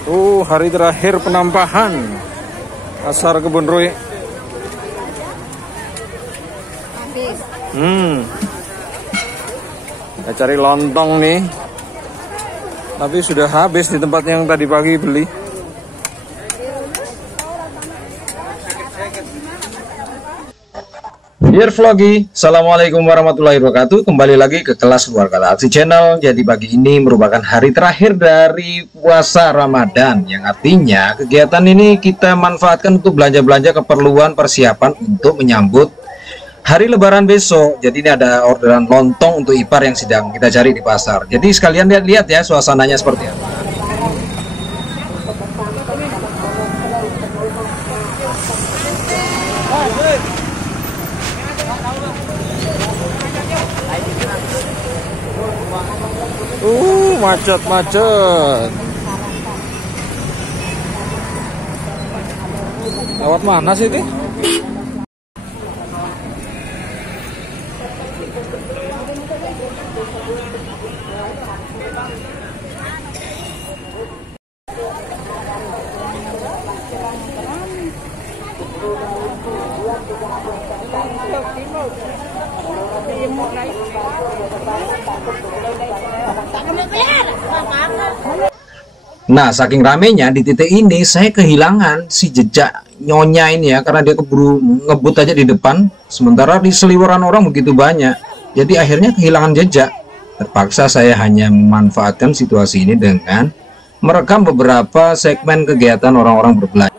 Hari terakhir penampahan Pasar Kebun Rui. Kita cari lontong nih. Tapi sudah habis di tempat yang tadi pagi beli. Dear Vlogi, Assalamualaikum warahmatullahi wabarakatuh. Kembali lagi ke kelas Keluarga Taat Channel. Jadi pagi ini merupakan hari terakhir dari puasa Ramadan, yang artinya kegiatan ini kita manfaatkan untuk belanja-belanja keperluan persiapan untuk menyambut hari Lebaran besok. Jadi ini ada orderan lontong untuk ipar yang sedang kita cari di pasar. Jadi sekalian lihat-lihat ya suasananya seperti apa. Macet. Lewat mana sih ini? Nah, saking ramenya di titik ini saya kehilangan si jejak nyonya ini ya, karena dia keburu ngebut aja di depan, sementara di seliweran orang begitu banyak. Jadi akhirnya kehilangan jejak. Terpaksa saya hanya memanfaatkan situasi ini dengan merekam beberapa segmen kegiatan orang-orang berbelanja.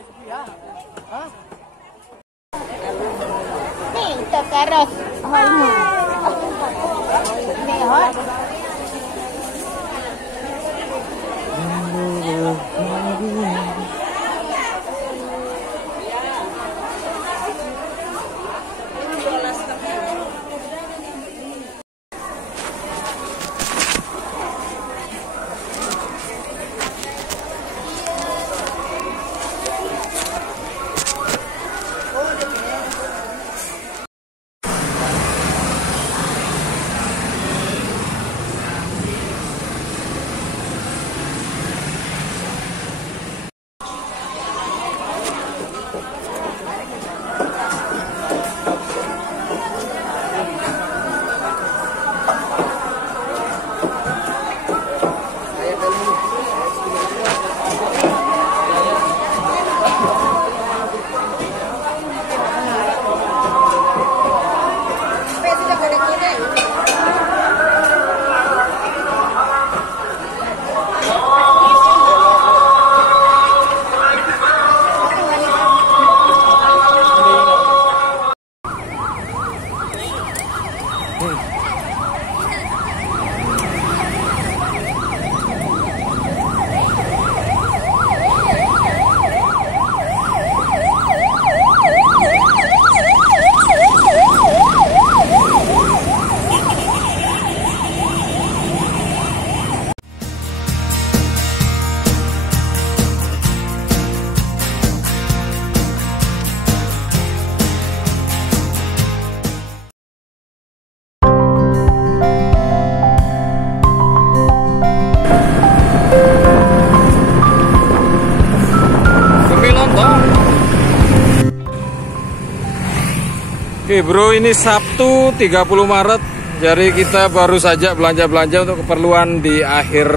Oke bro, ini Sabtu 30 Maret. Jadi kita baru saja belanja-belanja untuk keperluan di akhir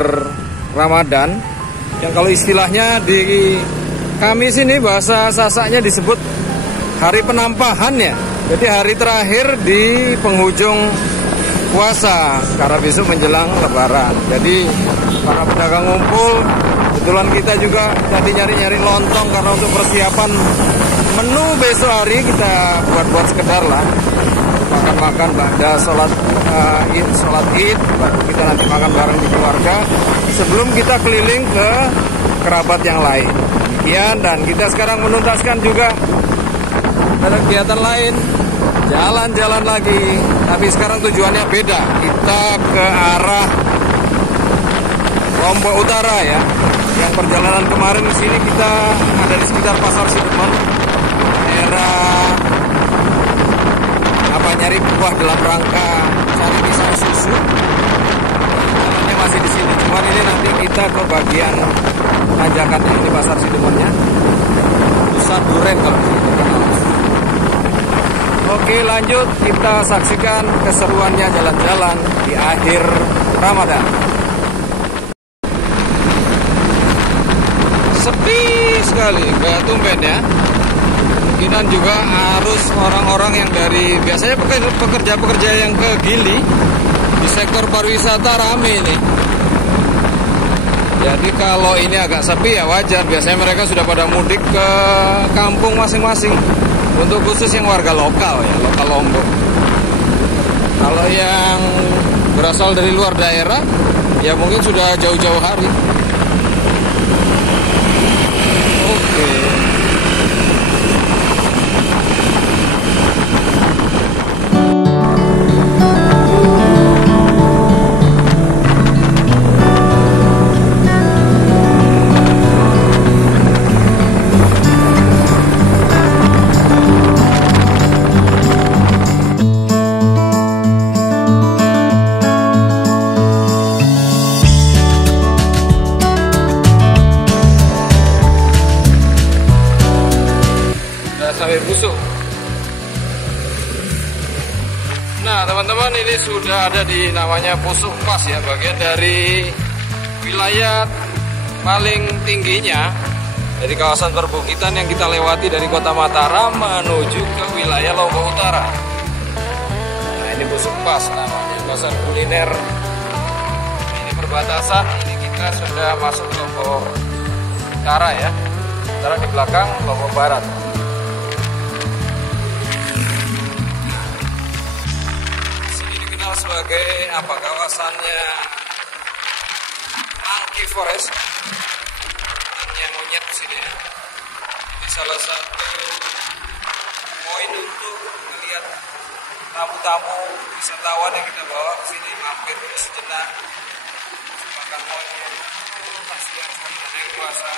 Ramadan, yang kalau istilahnya di kami sini bahasa Sasaknya disebut hari penampahan ya. Jadi hari terakhir di penghujung puasa, karena besok menjelang Lebaran. Jadi para pedagang ngumpul. Kebetulan kita juga tadi nyari-nyari lontong karena untuk persiapan menu besok hari, kita buat sekedar lah, makan-makan pada sholat id, baru kita nanti makan bareng di keluarga sebelum kita keliling ke kerabat yang lain. Demikian, dan kita sekarang menuntaskan juga ada kegiatan lain, jalan-jalan lagi, tapi sekarang tujuannya beda. Kita ke arah Lombok Utara ya. Yang perjalanan kemarin di sini kita ada di sekitar Pasar Sidemon, daerah nyari buah dalam rangka cari pisang susu. Jalannya masih di sini. Cuman ini nanti kita ke bagian tanjakannya, ini pasar Sidemonnya, pusat duren kalau dikenal. Oke, lanjut kita saksikan keseruannya jalan-jalan di akhir Ramadan. Sepi sekali, kayak tumben ya. Mungkinan juga arus orang-orang yang dari biasanya pekerja-pekerja yang ke Gili di sektor pariwisata rame ini. Jadi kalau ini agak sepi ya wajar, biasanya mereka sudah pada mudik ke kampung masing-masing. Untuk khusus yang warga lokal ya, lokal Lombok. Kalau yang berasal dari luar daerah ya mungkin sudah jauh-jauh hari. Oke. Sampai busuk. Nah teman-teman, ini sudah ada di namanya Pusuk Pas ya, bagian dari wilayah paling tingginya dari kawasan perbukitan yang kita lewati dari kota Mataram menuju ke wilayah Lombok Utara. Nah ini Pusuk Pas namanya, pasar kuliner. Ini perbatasan, ini kita sudah masuk Lombok Utara ya, sementara di belakang Lombok Barat. Sebagai apa, kawasannya Monkey Forest, yang monyet di sini ya. Ini salah satu poin untuk melihat tamu-tamu wisatawan yang kita bawa ke sini mampir sejenak makan monyet. Kasihan sekali ada yang puasa.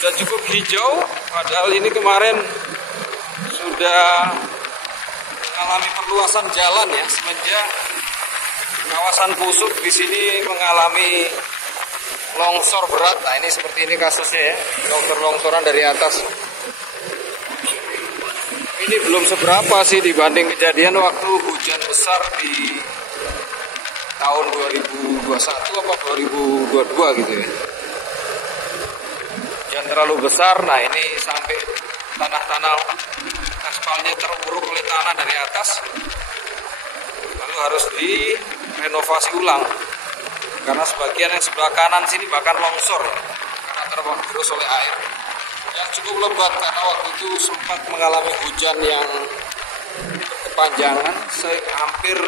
Sudah cukup hijau, padahal ini kemarin sudah mengalami perluasan jalan ya, semenjak kawasan Pusuk di sini mengalami longsor berat. Nah ini seperti ini kasusnya ya, longsoran dari atas. Ini belum seberapa sih dibanding kejadian waktu hujan besar di tahun 2021 apa 2022 gitu ya. Yang terlalu besar. Nah ini sampai tanah-tanah aspalnya teruruk oleh tanah dari atas, lalu harus direnovasi ulang karena sebagian yang sebelah kanan sini bahkan longsor karena tergerus oleh air yang cukup lebat, karena waktu itu sempat mengalami hujan yang berkepanjangan, hampir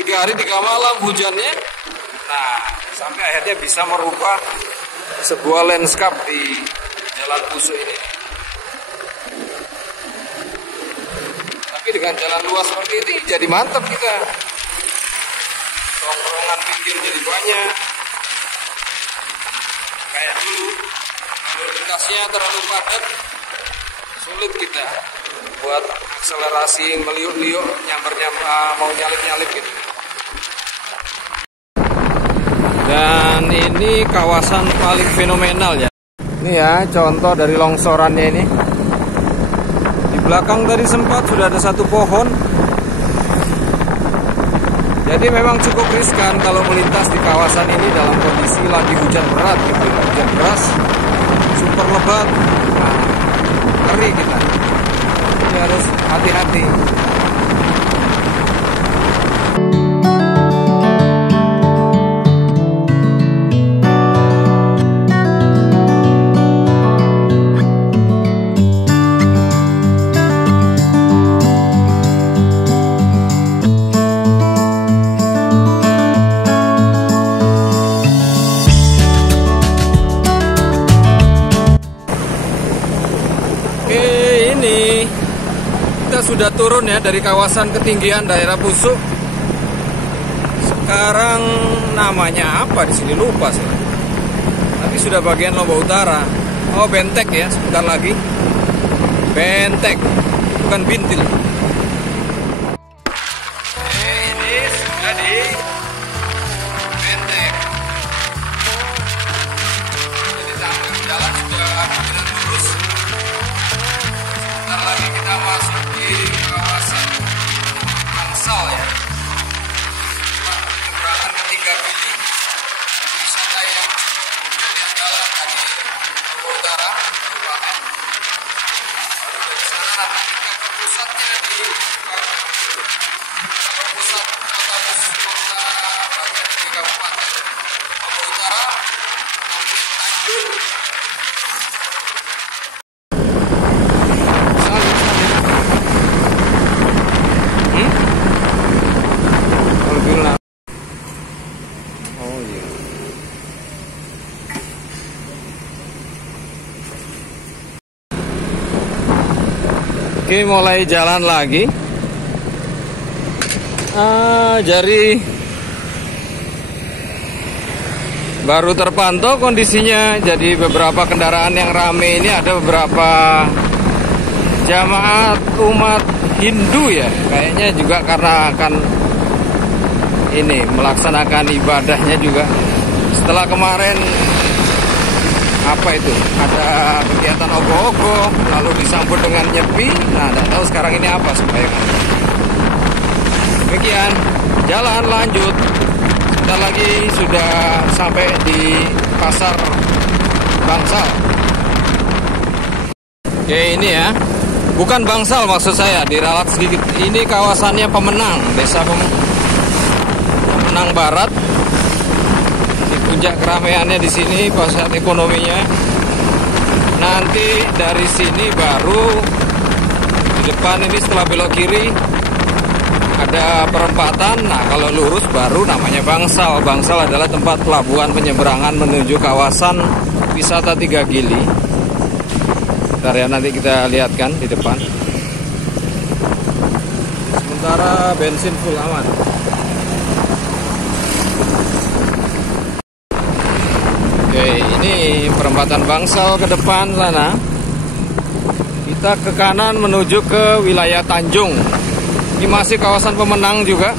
3 hari 3 malam hujannya. Nah sampai akhirnya bisa merubah sebuah landscape di Jalan Pusuk ini. Tapi dengan jalan luas seperti ini jadi mantap kita. Tongkrongan pinggir jadi banyak. Kayak dulu, kalau lintasnya terlalu padat, sulit kita buat akselerasi meliuk-liuk, mau nyalip-nyalip gitu. Dan ini kawasan paling fenomenal ya. Ini ya contoh dari longsorannya ini. Di belakang tadi sempat sudah ada satu pohon. Jadi memang cukup riskan kalau melintas di kawasan ini dalam kondisi lagi hujan berat gitu. Hujan deras, super lebat. Nah, ngeri kita. Jadi harus hati-hati. Sudah turun ya dari kawasan ketinggian daerah Pusuk. Sekarang namanya apa di sini lupa sih. Tapi sudah bagian Lombok Utara. Oh Bentek ya, sebentar lagi. Bentek. bukan bintil. Ini sudah di benteng. Jadi tangga jalan sudah hampir lurus. Sebentar lagi kita masuk di kawasan Bangsal ya. Penyeberangan ketiga Gili. Wisata yang jadi andalan dari Lombok Utara. Nanti kita ke pusatnya di pusat kota bagian di Kabupaten Lombok Utara, Tanjung. Oh iya. Oke, mulai jalan lagi. Jadi baru terpantau kondisinya. Jadi beberapa kendaraan yang rame ini ada beberapa jamaah umat Hindu ya. Kayaknya juga karena akan ini melaksanakan ibadahnya juga. Setelah kemarin apa itu, ada kegiatan ogoh-ogoh lalu disambut dengan nyepi. Nah, tidak tahu sekarang ini apa supaya demikian. Jalan lanjut, sebentar lagi sudah sampai di pasar Bangsal. Oke, ini ya, bukan Bangsal maksud saya, diralat sedikit. Ini kawasannya Pemenang, desa Pemenang Barat. Puncak keramaiannya di sini, pusat ekonominya. Nanti dari sini baru di depan ini setelah belok kiri ada perempatan. Nah, kalau lurus baru namanya Bangsal. Bangsal adalah tempat pelabuhan penyeberangan menuju kawasan wisata 3 Gili. Bentar ya, nanti kita lihatkan di depan. Sementara bensin full aman. Oke, ini perempatan Bangsal ke depan sana. Kita ke kanan menuju ke wilayah Tanjung. Ini masih kawasan Pemenang juga.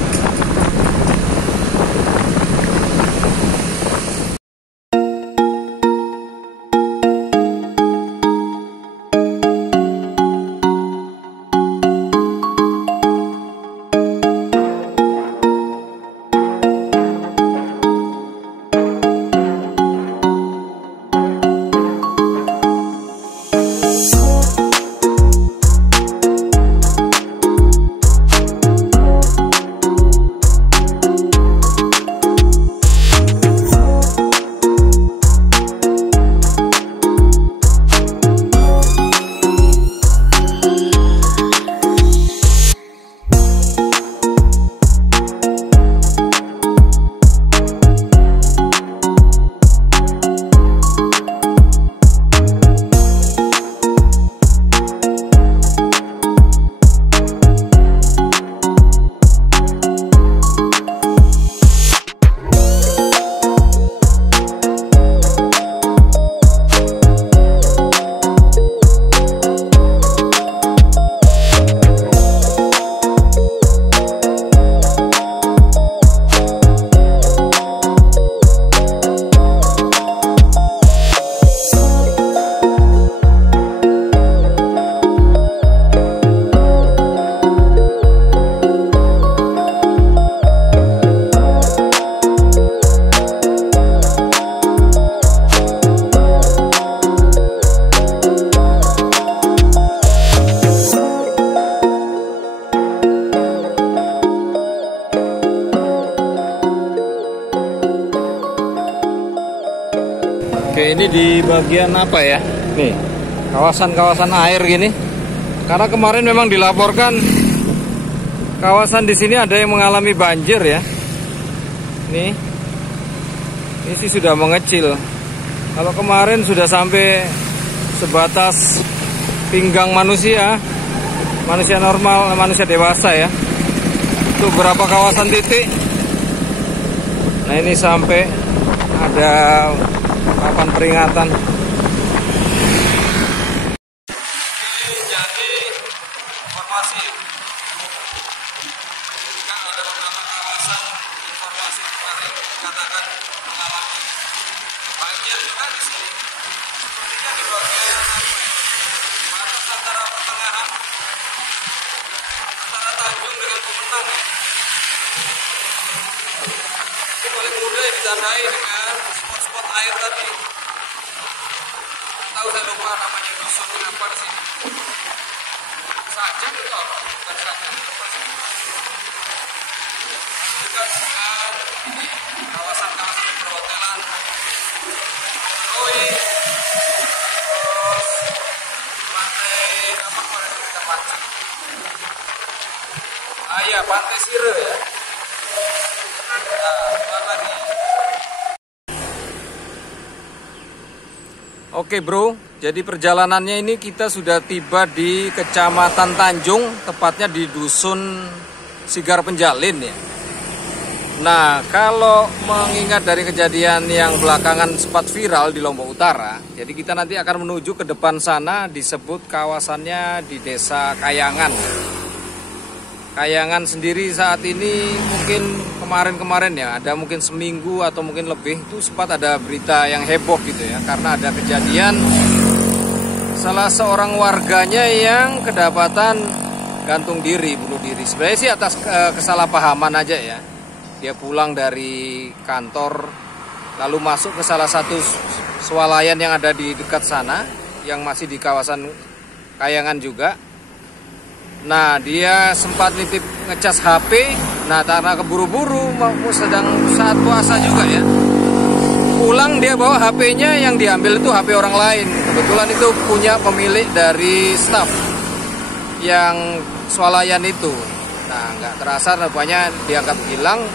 Oke, ini di bagian apa ya? Nih, kawasan-kawasan air gini. Karena kemarin memang dilaporkan kawasan di sini ada yang mengalami banjir ya. Nih, ini sih sudah mengecil. Kalau kemarin sudah sampai sebatas pinggang manusia, manusia normal, manusia dewasa ya. Itu berapa kawasan titik. Nah, ini sampai ada papan peringatan. Jadi dikatakan mengalami banjir juga di sini. Sepertinya di bagian batas antara pertengahan antara Tanjung dengan Pemenang. Ini paling mudah ditandai dengan spot-spot air tadi. Tahu saya lupa namanya dusun apa di sini. Sajak itu apa? Bukan Sajak. Juga ini kawasan-kawasan perhotelan, Roy, terus pantai apa kemarin kita pancing? Ah iya, Pantai Sire ya. Nah, apa lagi? Oke bro, jadi perjalanannya ini kita sudah tiba di Kecamatan Tanjung, tepatnya di Dusun Sigar Penjalin ya. Nah, kalau mengingat dari kejadian yang belakangan sempat viral di Lombok Utara, jadi kita nanti akan menuju ke depan sana, disebut kawasannya di Desa Kayangan. Kayangan sendiri saat ini mungkin kemarin-kemarin ya, ada mungkin seminggu atau mungkin lebih, itu sempat ada berita yang heboh gitu ya, karena ada kejadian salah seorang warganya yang kedapatan gantung diri, bunuh diri. Sebenarnya sih atas kesalahpahaman aja ya. Dia pulang dari kantor lalu masuk ke salah satu swalayan yang ada di dekat sana, yang masih di kawasan Kayangan juga. Nah, dia sempat nitip ngecas HP. Nah, karena keburu-buru sedang saat puasa juga ya, pulang dia bawa HP-nya, yang diambil itu HP orang lain. Kebetulan itu punya pemilik dari staff yang swalayan itu. Nah, nggak terasa rupanya dianggap hilang.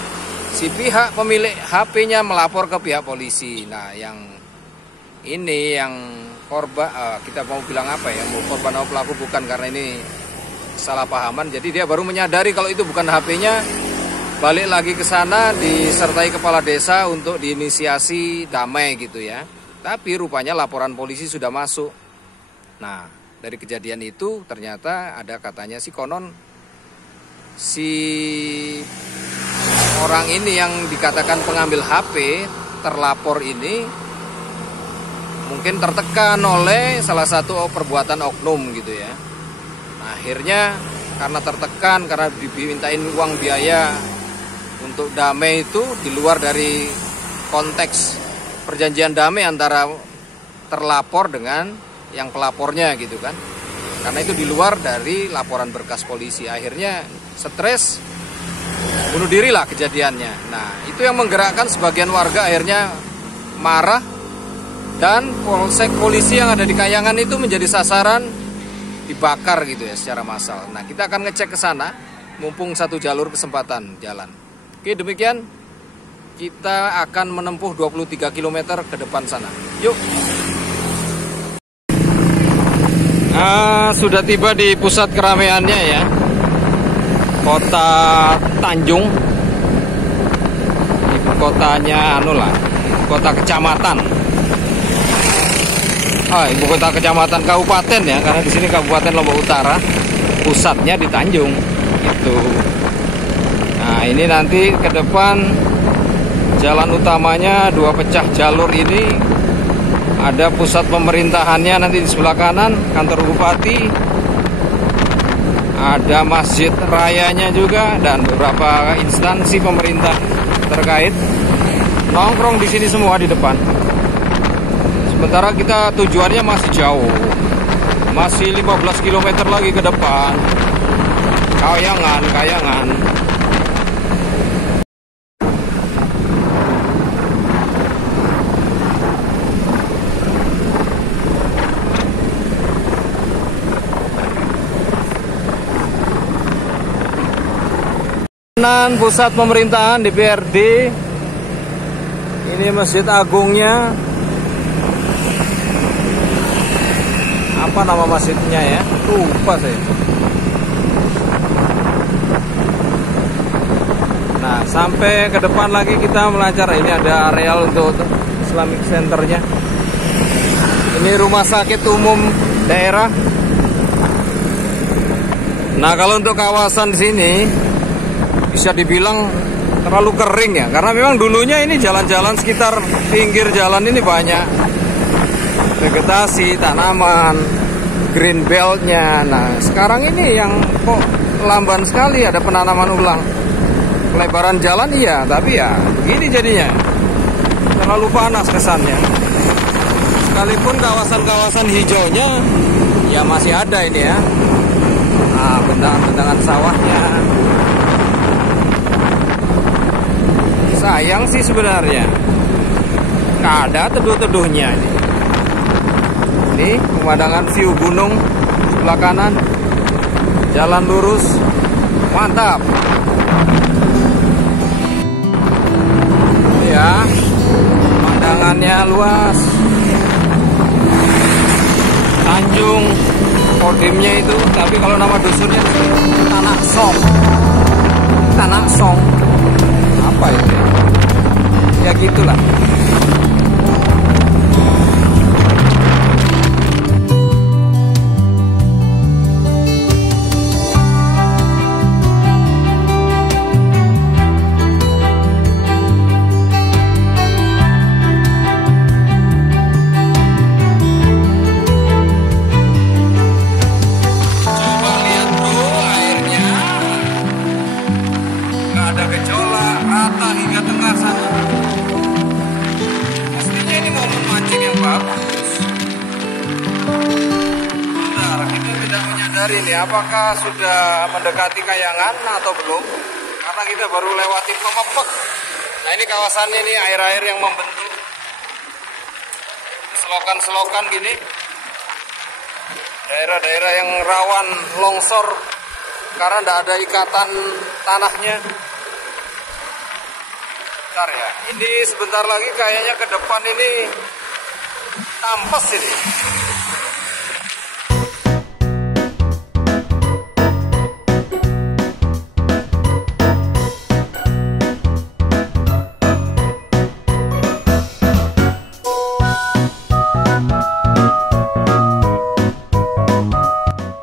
Si pihak pemilik HP-nya melapor ke pihak polisi. Nah, yang ini yang korban, kita mau bilang apa ya, mau korban atau pelaku bukan, karena ini salah pahaman. Jadi dia baru menyadari kalau itu bukan HP-nya, balik lagi ke sana disertai kepala desa untuk diinisiasi damai gitu ya. Tapi rupanya laporan polisi sudah masuk. Nah, dari kejadian itu ternyata ada katanya si konon si orang ini yang dikatakan pengambil HP, terlapor ini mungkin tertekan oleh salah satu perbuatan oknum gitu ya. Nah, akhirnya karena tertekan, karena dimintain uang biaya untuk damai itu di luar dari konteks perjanjian damai antara terlapor dengan yang pelapornya gitu kan. Karena itu di luar dari laporan berkas polisi. Akhirnya stres, bunuh diri lah kejadiannya. Nah, itu yang menggerakkan sebagian warga akhirnya marah, dan polsek polisi yang ada di Kayangan itu menjadi sasaran, dibakar gitu ya secara massal. Nah, kita akan ngecek ke sana, mumpung satu jalur kesempatan jalan. Oke, demikian kita akan menempuh 23 km ke depan sana. Yuk. Nah, sudah tiba di pusat keramaiannya ya, Kota Tanjung. Ibu kotanya ibu kota kecamatan. Ibu kota kecamatan kabupaten ya, karena di sini Kabupaten Lombok Utara, pusatnya di Tanjung itu. Nah, ini nanti ke depan jalan utamanya dua pecah jalur ini, ada pusat pemerintahannya nanti di sebelah kanan, kantor bupati, ada masjid rayanya juga, dan beberapa instansi pemerintah terkait nongkrong di sini semua di depan. Sementara kita tujuannya masih jauh, masih 15 km lagi ke depan. Kayangan. Pusat pemerintahan DPRD. Ini Masjid Agungnya. Apa nama masjidnya ya? Lupa saya. Nah, sampai ke depan lagi kita melancar. Ini ada areal untuk Islamic Centernya. Ini rumah sakit umum daerah. Nah, kalau untuk kawasan di sini bisa dibilang terlalu kering ya, karena memang dulunya ini jalan-jalan sekitar pinggir jalan ini banyak vegetasi, tanaman, green beltnya. Nah sekarang ini yang kok lamban sekali ada penanaman ulang. Lebaran jalan iya, tapi ya gini jadinya, terlalu panas kesannya. Sekalipun kawasan-kawasan hijaunya ya masih ada ini ya. Nah, bentangan-bentangan sawahnya. Sayang sih sebenarnya, nggak ada teduh-teduhnya ini. Ini pemandangan view gunung sebelah kanan, jalan lurus, mantap. Ya, pemandangannya luas. Tanjung Kodimnya itu, tapi kalau nama dusunnya Tanah Song. Tanah Song. Apa itu? Ya gitulah. Ada gejolak rata hingga tengah sana. Aslinya ini momen mancing yang bagus. Bentar, kita tidak menyadari nih apakah sudah mendekati Kayangan atau belum, karena kita baru lewati Pemepek. Nah ini kawasannya, ini air-air yang membentuk selokan-selokan gini, daerah-daerah yang rawan longsor karena tidak ada ikatan tanahnya. Bentar ya, ini sebentar lagi kayaknya ke depan ini tampes ini.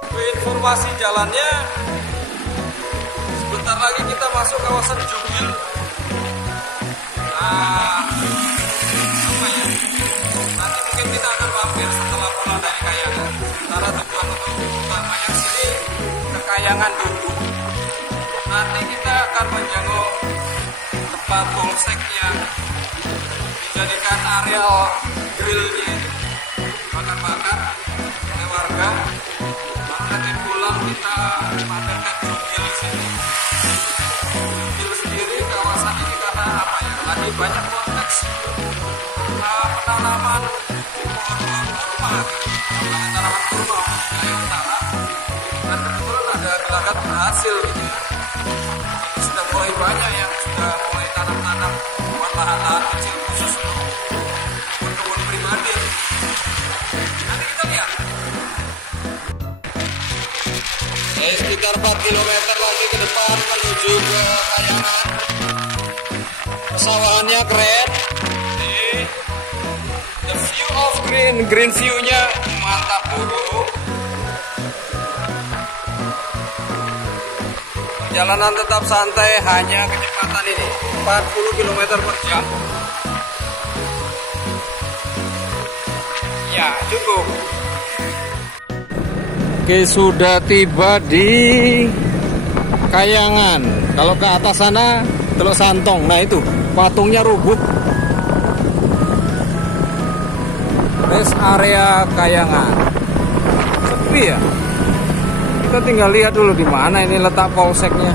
Informasi jalannya, sebentar lagi kita masuk kawasan Jumbil. Apa ya? Nanti mungkin kita akan mampir setelah pulang dari Kayangan. Sementara tujuan utamanya sini ke Kayangan dulu. Nanti kita akan menjenguk tempat polsek yang dijadikan areal grillnya, bakar-bakar oleh warga. Lalu nanti pulang kita mampirkan Jumbil di sini. Jumbil sendiri kawasan ini karena apa ya? Lagi banyak konteks penanaman pohon kurma, tanaman kurma di utara, dan kebetulan ada gelagat berhasil gitu ya. Sudah mulai banyak yang sudah mulai tanam-tanam buat lahan-lahan kecil khusus untuk kebun pribadi. Nanti kita lihat. Sekitar 4 km lagi ke depan menuju ke Kayangan. Pesawahannya keren. The view of green view-nya mantap bro. Perjalanan tetap santai, hanya kecepatan ini 40 km per jam. Ya cukup. Oke, sudah tiba di Kayangan. Kalau ke atas sana Teluk Santong. Nah itu patungnya rubuh. Rest area Kayangan. Sepi ya. Kita tinggal lihat dulu di mana ini letak polseknya.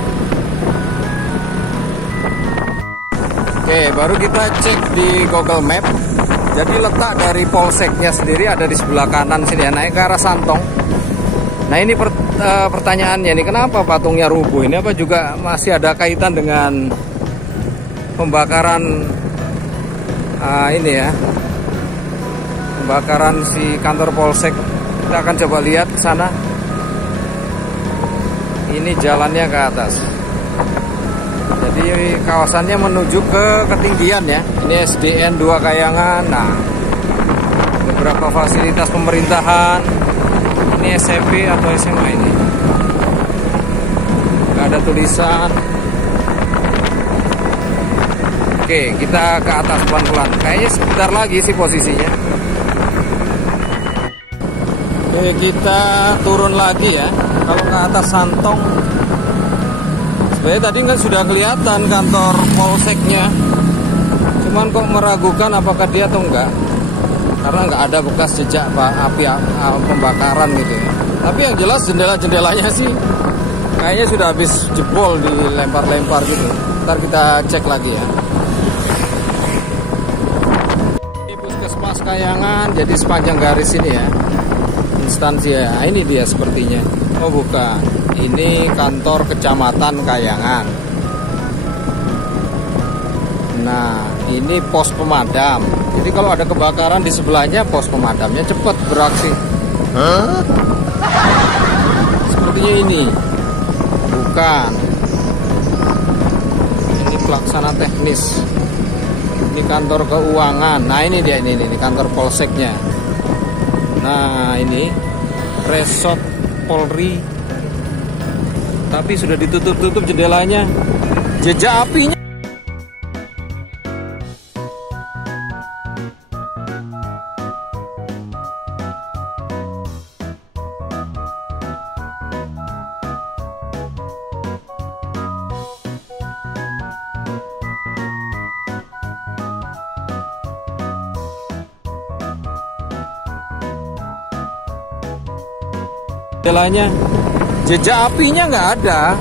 Oke, baru kita cek di Google Map. Jadi letak dari polseknya sendiri ada di sebelah kanan sini ya, naik ke arah Santong. Nah ini pertanyaannya nih, kenapa patungnya rubuh? Ini apa juga masih ada kaitan dengan pembakaran ini ya, pembakaran si kantor polsek. Kita akan coba lihat ke sana. Ini jalannya ke atas. Jadi kawasannya menuju ke ketinggian ya. Ini SDN 2 Kayangan. Nah, beberapa fasilitas pemerintahan. Ini SMP atau SMA ini. Gak ada tulisan. Oke, kita ke atas pelan-pelan. Kayaknya sebentar lagi sih posisinya. Oke, kita turun lagi ya. Kalau ke atas Santong, sebenarnya tadi kan sudah kelihatan kantor polseknya. Cuman kok meragukan apakah dia atau enggak. Karena nggak ada bekas jejak api pembakaran gitu ya. Tapi yang jelas jendela-jendelanya sih kayaknya sudah habis jebol, dilempar-lempar gitu. Ntar kita cek lagi ya. Ini Puskesmas Kayangan, jadi sepanjang garis ini ya instansi ya. Ini dia sepertinya. Oh bukan, ini kantor Kecamatan Kayangan. Nah, ini pos pemadam. Jadi kalau ada kebakaran di sebelahnya, pos pemadamnya cepat beraksi. Sepertinya ini. Bukan. Ini pelaksana teknis. Ini kantor keuangan. Nah, ini dia ini kantor polseknya. Nah, ini resort Polri. Tapi sudah ditutup-tutup jendelanya. Jejak apinya. Jendelanya, jejak apinya nggak ada,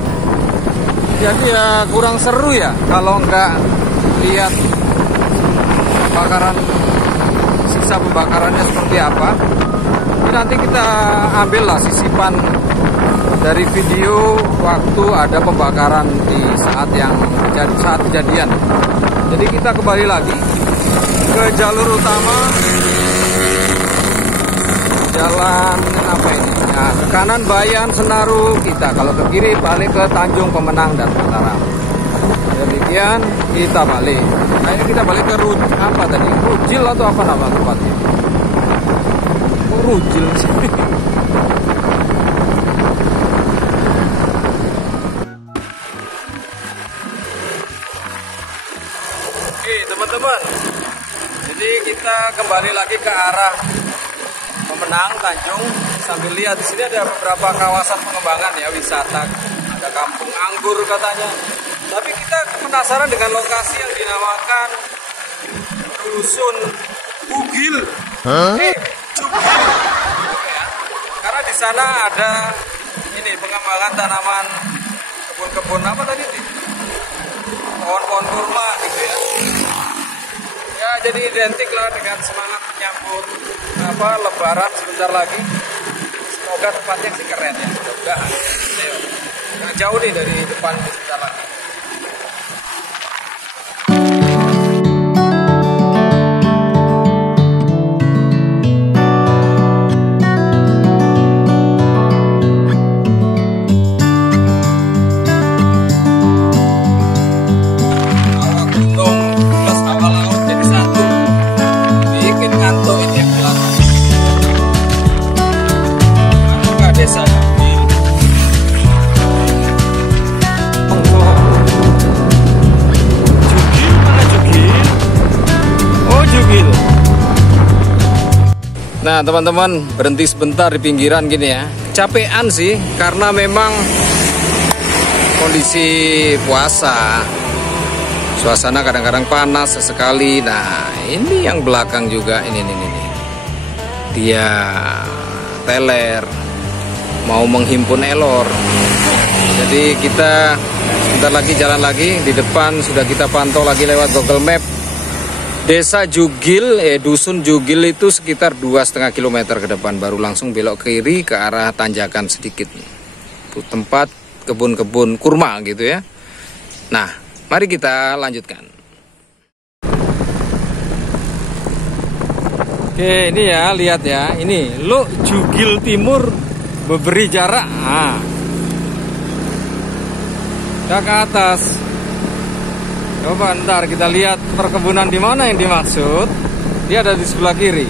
jadi ya kurang seru ya kalau nggak lihat pembakaran, sisa pembakarannya seperti apa. Ini nanti kita ambillah sisipan dari video waktu ada pembakaran di saat kejadian. Jadi kita kembali lagi ke jalur utama. Jalan apa ini? Nah, ke kanan Bayan Senaru kita. Kalau ke kiri balik ke Tanjung Pemenang dan Mataram. Demikian kita balik. Kayaknya kita balik ke apa tadi? Rujil atau apa nama tempatnya? Oh, Rujil sih. Oke teman-teman. Jadi kita kembali lagi ke arah Pemenang Tanjung, sambil lihat di sini ada beberapa kawasan pengembangan ya, wisata, ada kampung anggur katanya. Tapi kita penasaran dengan lokasi yang dinamakan Dusun Bugil. Cugil. Ya. Karena di sana ada ini pengembangan tanaman, kebun-kebun apa tadi? Pohon-pohon kurma gitu ya. Ya, jadi identik lah dengan semangat menyambut Lebaran sebentar lagi. Semoga tempatnya sih keren ya. Mudah-mudahan. Ayo, nggak jauh nih dari depan sebentar lagi. Nah teman-teman, berhenti sebentar di pinggiran gini ya. Kecapean sih, karena memang kondisi puasa, suasana kadang-kadang panas sesekali. Nah ini yang belakang juga, ini. Dia teler, mau menghimpun elor. Jadi kita sebentar lagi jalan lagi. Di depan sudah kita pantau lagi lewat Google Map. Desa Jugil, Dusun Jugil itu sekitar 2,5 km ke depan, baru langsung belok kiri ke arah tanjakan sedikit. Itu tempat kebun-kebun kurma gitu ya. Nah, mari kita lanjutkan. Oke, ini ya, lihat ya. Ini lo Jugil Timur beri jarak. Nah. Kita ke atas. Coba ntar kita lihat perkebunan di mana yang dimaksud. Dia ada di sebelah kiri.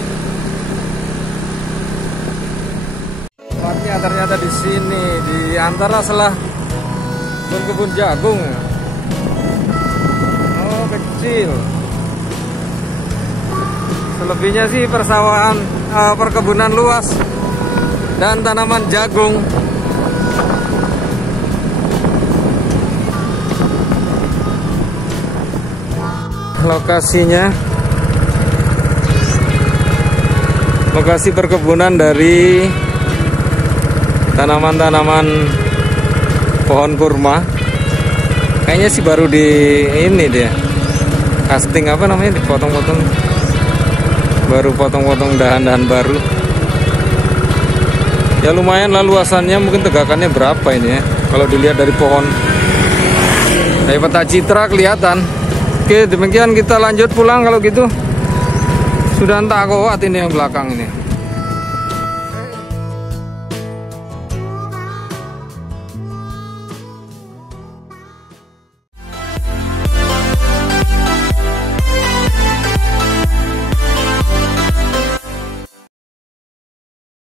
Tempatnya ternyata di sini, di antara kebun jagung. Oke. kecil. Selebihnya sih persawahan, perkebunan luas dan tanaman jagung. Lokasinya, lokasi perkebunan dari tanaman-tanaman pohon kurma. Kayaknya sih baru di ini dia casting, apa namanya, dipotong-potong, baru potong-potong dahan-dahan baru. Ya lumayan lah luasannya, mungkin tegakannya berapa ini ya, kalau dilihat dari pohon. Dari peta citra kelihatan. Oke, demikian kita lanjut pulang kalau gitu. Sudah entah kuat ini yang belakang ini.